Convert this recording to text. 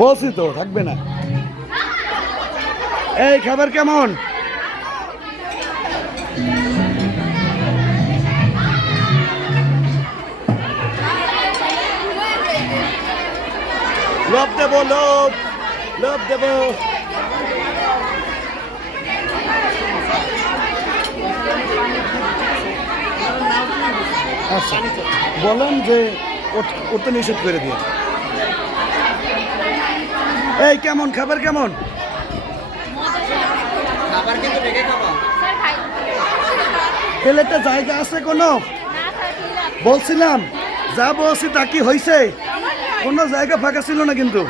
বলছি তো, থাকবে না। এই খাবার কেমন? লোভ দেব, লোভ লোভ দেব। আচ্ছা বলেন যে উঠতে নিষেধ করে দিয়ে এই কেমন? খাবার কেমন? প্লেটে জায়গা আছে কোনো? বলছিলাম যা বলছি তা কি হয়েছে কোনো জায়গা ফাঁকা ছিল না কিন্তু।